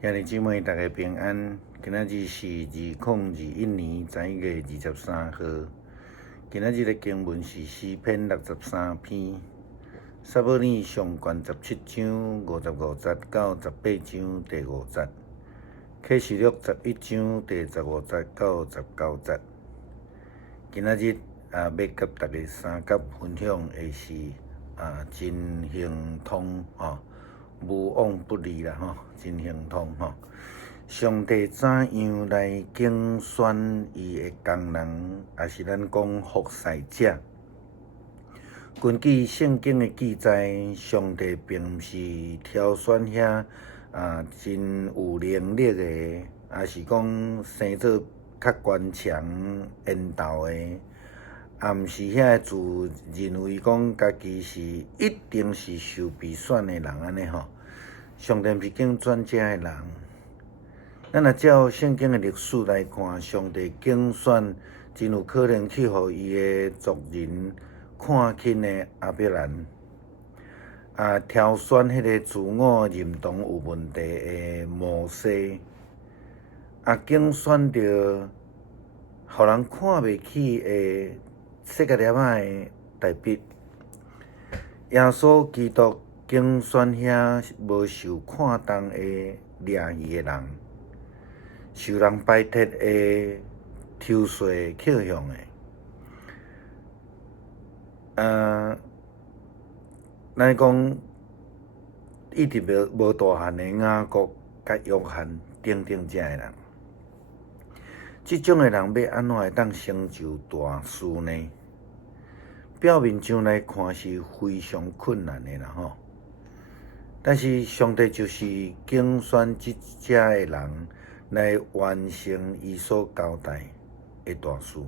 兄弟姊妹，大家平安。今仔日是2021年11月23号。今仔日的经文是诗篇63篇，撒母耳上卷17章55节到18章第5节，启示录11章第15节到19节。今仔日要甲大家三角分享的是真行通无往不利啦真行通上帝怎样来竞选伊的工人，也是咱讲服侍者？根据圣经的记载，上帝并不是挑选遐真有能力的，也是讲生做较顽强、缘投的，也毋是遐自认为讲家己是一定是受必选的人安尼上帝是竞选遮的人。咱若照圣经的历史来看，上帝竞选真有可能去互伊的族人看轻的亚伯兰，挑选迄个自我认同有问题的摩西，竞选着互人看袂起的世界粒仔的大笔，耶稣基督竞选遐无受看重的掠鱼的人，受人排斥的抽税扣向的，咱讲一直无大汉的雅各甲约翰等等遮的人，即种的人要安怎会当成就大事呢？表面上来看是非常困难的啦但是上帝就是竞选即遮的人来完成伊所交代的大事。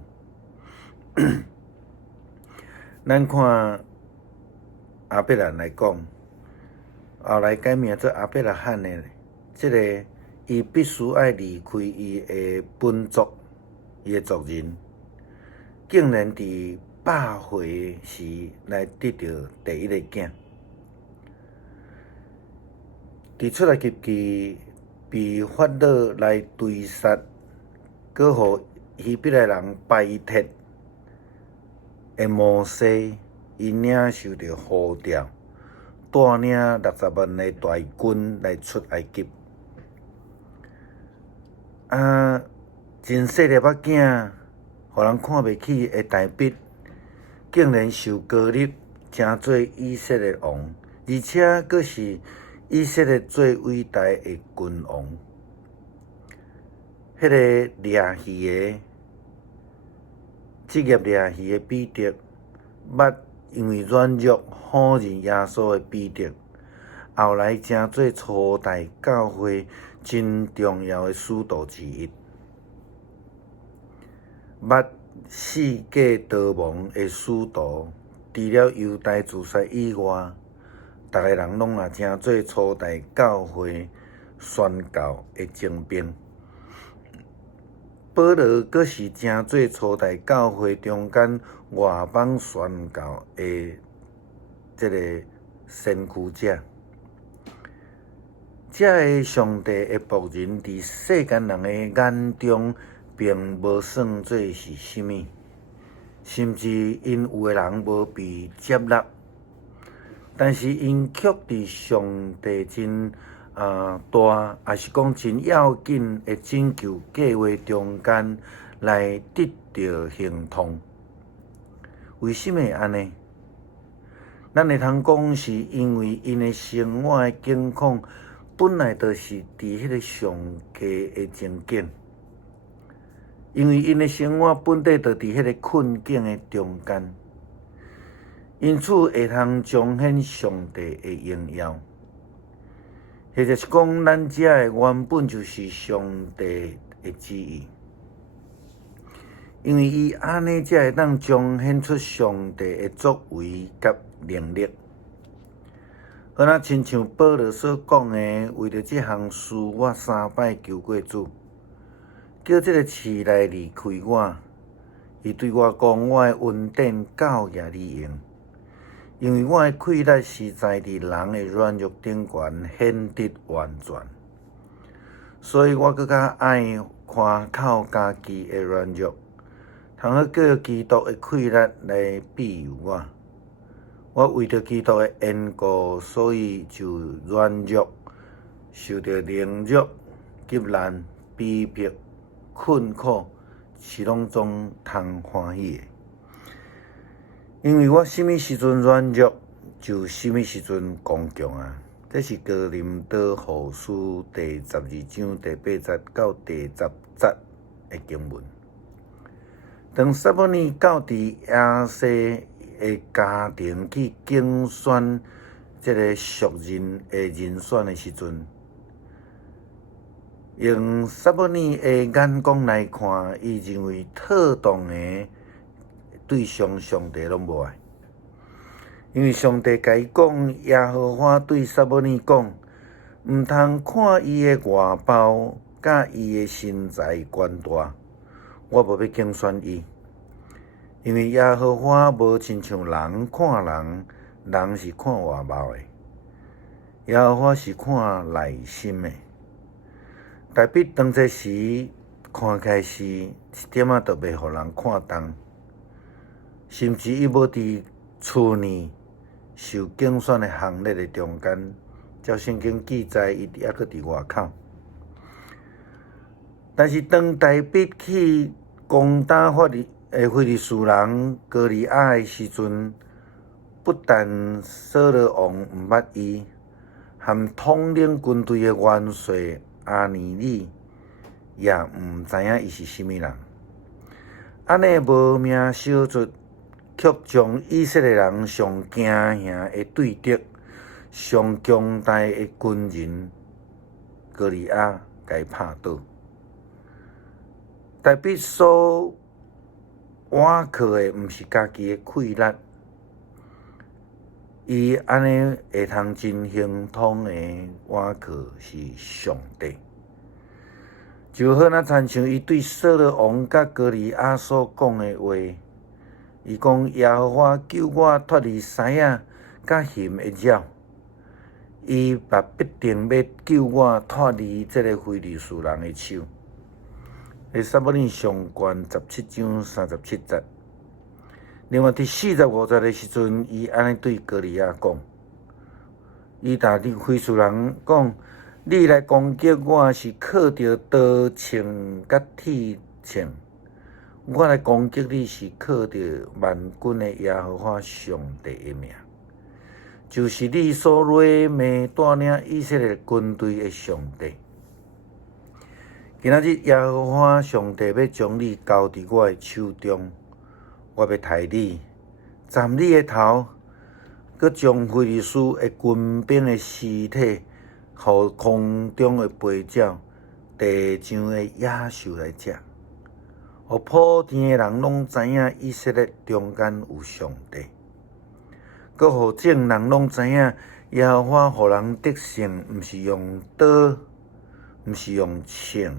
咱看亚伯兰来讲，后来改名做亚伯拉罕的即个，伊必须要离开伊的本族，伊的族人，竟然伫100岁时来得到第一个囝。伫出来及记被法老来追杀，搁互希伯来人排斥的摩西，伊领受着呼召，带领60万的大军来出埃及。真细粒仔囝，互人看袂起的大笔，竟然受膏立，成做以色列王，而且阁是以色列最伟大的君王。迄个掠鱼的职业掠鱼的彼得，捌因为软弱否认耶稣的彼得，后来成做初代教会真重要的使徒之一。捌世界逃亡的使徒，除了犹太自杀以外，逐个人拢也成做初代教会宣教的精兵。保罗阁是成做初代教会中间外邦宣教的这个先驱者。这个上帝的仆人，伫世间人的眼中，并无算做是甚物，甚至因有的人无被接纳，但是因却伫上帝真大，也是讲真要紧的拯救计划中间来得到行通。为什么会安尼？咱会通讲是因为因的生活的境况本来就是伫迄个上佳的情景，因为因的生活本地就伫迄个困境的中间，因此会通彰显上帝的荣耀。或者是讲，咱遮的原本就是上帝的旨意，因为伊安尼才会当彰显出上帝的作为甲能力。好像亲像保罗所讲的，为着这项事，我3摆求过主，叫这个市来离开我。伊对我讲，我的恩典够也你用。因为我的气力是在伫人的软弱顶悬显得完全。所以我更较爱看靠家己的软弱，通好叫基督的气力来庇佑我。我为着基督的缘故，所以就软弱，受着凌辱、急难、逼迫、困苦，是拢总通欢喜的。因为我什么时阵软弱，就什么时阵刚强啊！这是哥林多后书第12章第8节到第10节的经文。当撒母耳到伫亚西的家庭去竞选这个属人的人选的时阵，用撒母耳的眼光来看，伊认为特动的对上帝拢无爱。因为上帝甲伊讲，耶和华对撒母耳讲，毋通看伊的外貌，甲伊的身材悬大，我无要竞选伊。因为耶和华无亲像人看人，人是看外貌的，耶和华是看内心的。大笔当这时看起来是一点仔都袂互人看重，甚至伊无伫厝内受竞选的行列的中间，照圣经记载，伊还佫伫外口。但是当大笔去攻打非利士人歌利亚的时阵，不但扫罗王毋捌伊，含统领军队的元帅阿尼利也毋知影伊是甚物人。安尼无名小卒，却将以色列人上惊吓的对敌、上强大的军人歌利亚给拍倒。大笔所倚靠的毋是家己的气力，伊安尼会通真行通的倚靠是上帝。就好若亲像伊对扫罗王甲歌利亚所讲的话，伊讲耶和华救我脱离狮仔甲熊的爪，伊嘛必定要救我脱离这个非利士人的手。撒母耳上卷17章37节。另外第45节的时阵，伊安尼对歌利亚讲，伊打对非利士人讲，你来攻击我是靠着刀枪甲铁枪，我来攻击你是靠着万军的耶和华上帝的名，就是你所雷骂带领以色列军队的上帝。今仔日耶和华上帝要将你交伫我的手中，我要杀你，斩你的头，佮将非利士的军兵的尸体，互空中的飞鸟、地上的野兽来食，互普天的人拢知影以色列中间有上帝，佮互众人拢知影耶和华互人得胜，毋是用刀，毋是用枪，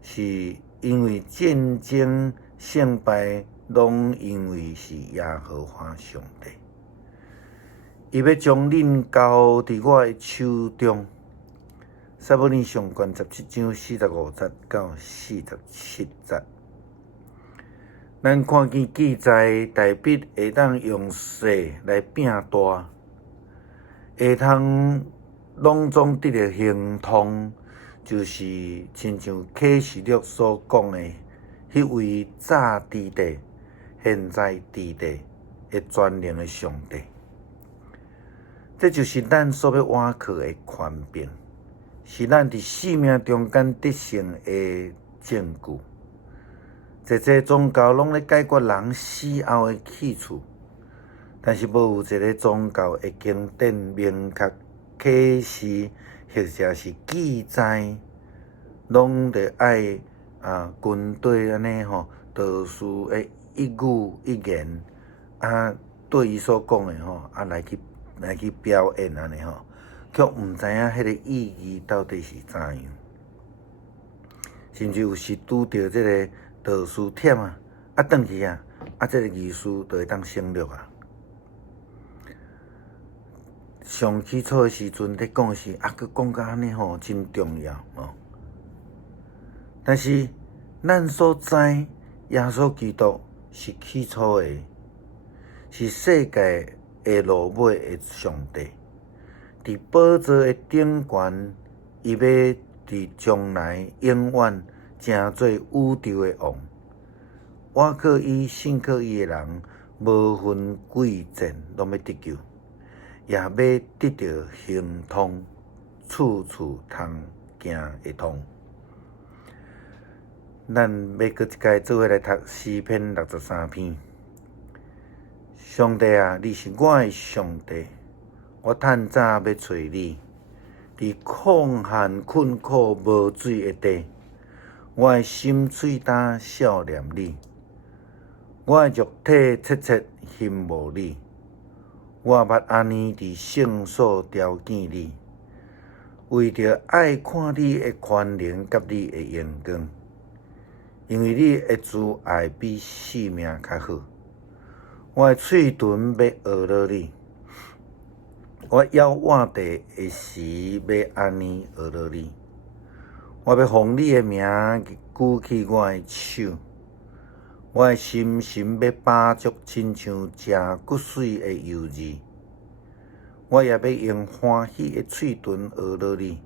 是因为战争胜败，拢因为是耶和华上帝。伊要将恁交伫我的手中。撒母耳上卷17章45节到47节。咱看见记载，大笔会当用势来拼大，会通拢总得到行通，就是亲像启示录所讲的，迄位早伫地、现在伫地的全能的上帝。这就是咱所要倚靠的权柄，是咱伫生命中间得胜的证据。这宗教拢咧解决人死后的去处，但是无有一个宗教的经典明确启示，或者是记载，拢得爱军队安尼吼，道士的一语一言对伊所讲的吼来去表演安尼吼，却毋知影迄个意义到底是怎样，甚至有时拄着这个道士忝转去这个仪式就会当省略上起初的时阵，咧讲是，佮讲到安尼吼，真重要哦。但是咱所知，耶稣基督是起初的，是世界的落尾的上帝。伫宝座的顶悬，伊要伫将来永远成做宇宙的王。我靠伊、信靠伊的人，无分贵贱，拢要得救，也要得到行通，处处通行会通。咱要搁一届做伙来读诗篇63篇。上帝啊，你是我的上帝，我趁早要找你。伫旷旱困苦无水的地，我的心喙焦少念你。我的肉体切切羡慕你，我捌安尼伫圣所朝见你，为着爱看你的宽容甲你的阳光，因为你的慈爱比性命较好。我的嘴唇要学了你，我要活地的时要安尼学了你。我要奉你的名举起我的手。我的心神要饱足，亲像食骨髓的幼儿。我也要用欢喜的嘴唇学了你，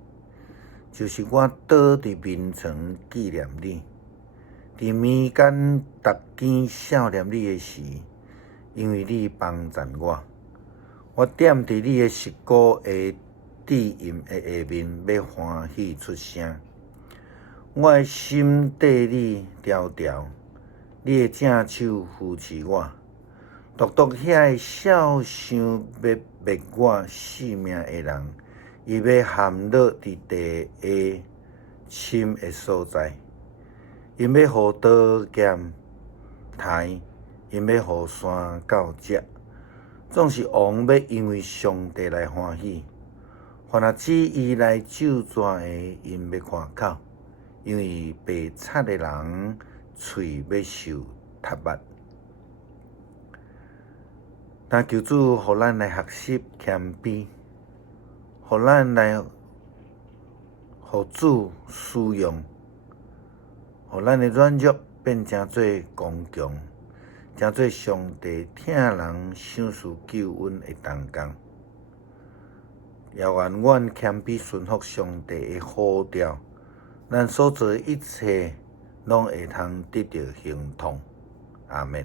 就是我倒伫眠床纪念你，伫暝间逐更少念你的时，因为你帮助我。我踮伫你的膝骨的地荫的下面，要欢喜出声。我的心缀你条条。你的正手扶持我，独独遐个少想要灭我性命的人，伊要陷落伫地下深的所在。因要互刀剑刣，因要互山狗食。总是王要因为上帝来欢喜。凡若指伊来咒詛的，因要看口，因为白贼的人。喙要受踢捌，但求主互咱来学习谦卑，互咱来互主使用，互咱的软弱变成做刚强，成做上帝疼人想思救恩的同工。也愿阮谦卑顺服上帝的呼召，咱所做的一切。拢会通得到行通，阿们。